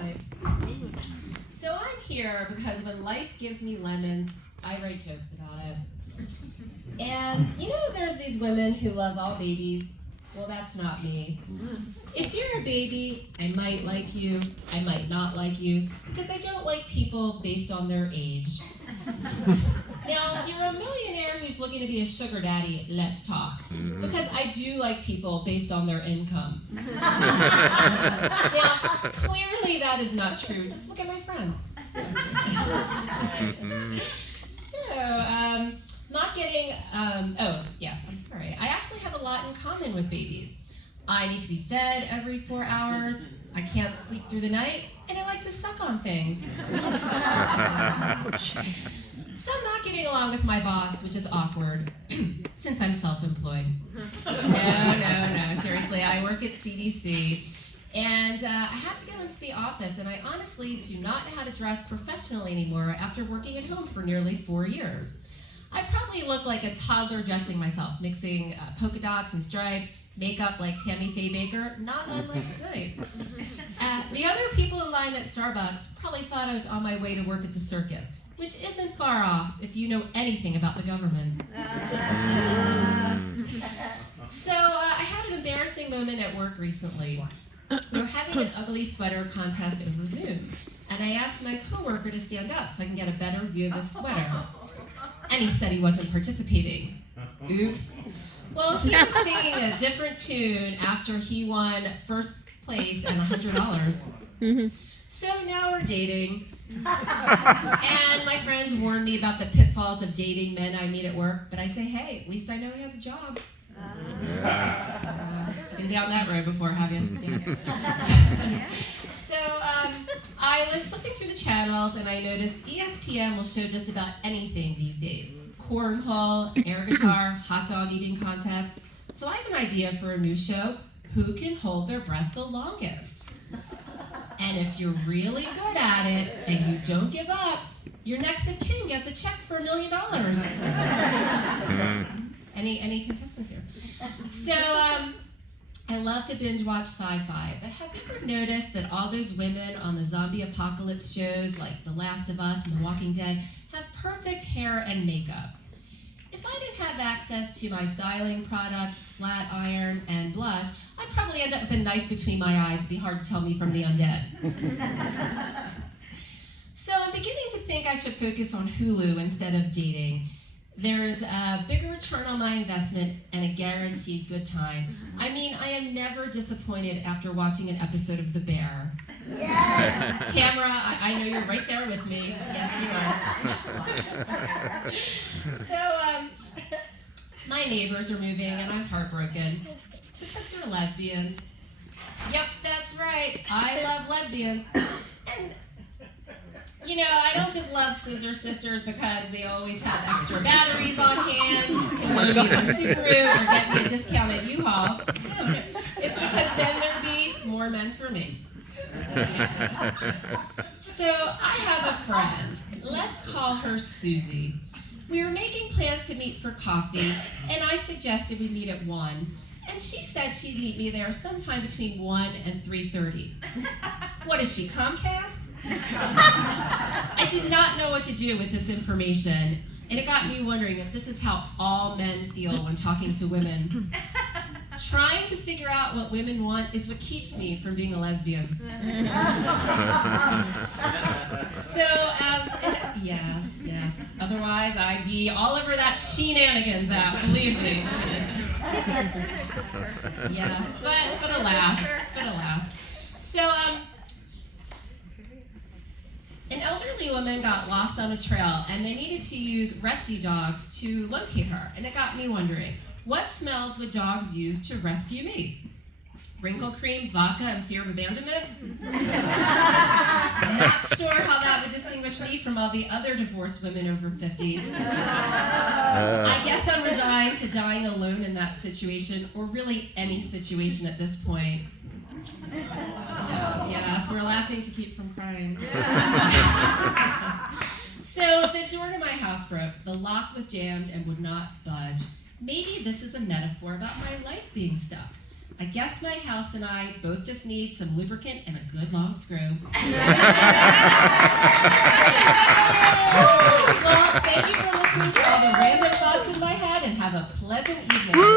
tonight. So I'm here because when life gives me lemons, I write jokes about it. And you know there's these women who love all babies? Well, that's not me. If you're a baby, I might like you, I might not like you, because I don't like people based on their age. Now, if you're a millionaire who's looking to be a sugar daddy, let's talk. Because I do like people based on their income. Now, clearly that is not true. Just look at my friends. So, not getting, oh, yes, I'm sorry. I actually have a lot in common with babies. I need to be fed every 4 hours, I can't sleep through the night, and I like to suck on things. So I'm not getting along with my boss, which is awkward, since I'm self-employed. No, seriously, I work at CDC, and I had to go into the office, and I honestly do not know how to dress professionally anymore after working at home for nearly 4 years. I probably look like a toddler dressing myself, mixing polka dots and stripes, makeup like Tammy Faye Baker, not unlike tonight. The other people in line at Starbucks probably thought I was on my way to work at the circus, which isn't far off if you know anything about the government. So I had an embarrassing moment at work recently. We were having an ugly sweater contest over Zoom, and I asked my coworker to stand up so I can get a better view of this sweater. And he said he wasn't participating. Oops. Well, he was singing a different tune after he won first place and $100. So now we're dating. And my friends warned me about the pitfalls of dating men I meet at work, but I say, hey, at least I know he has a job. Been down that road before, have you? Yeah. So I was flipping through the channels and I noticed ESPN will show just about anything these days. Cornhole, air guitar, hot dog eating contest. So I have an idea for a new show, Who Can Hold Their Breath the Longest? And if you're really good at it and you don't give up, your next of kin gets a check for $1 million. Any contestants here? So I love to binge watch sci-fi, but have you ever noticed that all those women on the zombie apocalypse shows like The Last of Us and The Walking Dead have perfect hair and makeup? If I didn't have access to my styling products, flat iron, and blush, I'd probably end up with a knife between my eyes. It'd be hard to tell me from the undead. So I'm beginning to think I should focus on Hulu instead of dating. There's a bigger return on my investment and a guaranteed good time. I mean, I am never disappointed after watching an episode of The Bear. Yes. Tamara, I know you're right there with me. Yes, you are. So, my neighbors are moving and I'm heartbroken because they're lesbians. Yep, that's right. I love lesbians. And you know, I don't just love Scissor Sisters because they always have extra batteries on hand, can loan me their Subaru, or get me a discount at U-Haul. No, it's because then there'd be more men for me. So I have a friend. Let's call her Susie. We were making plans to meet for coffee, and I suggested we meet at 1. And she said she'd meet me there sometime between 1 and 3:30. What is she, Comcast? I did not know what to do with this information, and it got me wondering if this is how all men feel when talking to women. Trying to figure out what women want is what keeps me from being a lesbian. So, yes. Otherwise, I'd be all over that Shenanigans app, believe me. Yeah, but alas. So, an elderly woman got lost on a trail and they needed to use rescue dogs to locate her. And it got me wondering, what smells would dogs use to rescue me? Wrinkle cream, vodka, and fear of abandonment? I'm not sure how that would distinguish me from all the other divorced women over 50. I guess I'm resigned to dying alone in that situation, or really any situation at this point. Yes, we're laughing to keep from crying. So the door to my house broke. The lock was jammed and would not budge. Maybe this is a metaphor about my life being stuck. I guess my house and I both just need some lubricant and a good long screw. Well, thank you for listening to all the random thoughts in my head, and have a pleasant evening.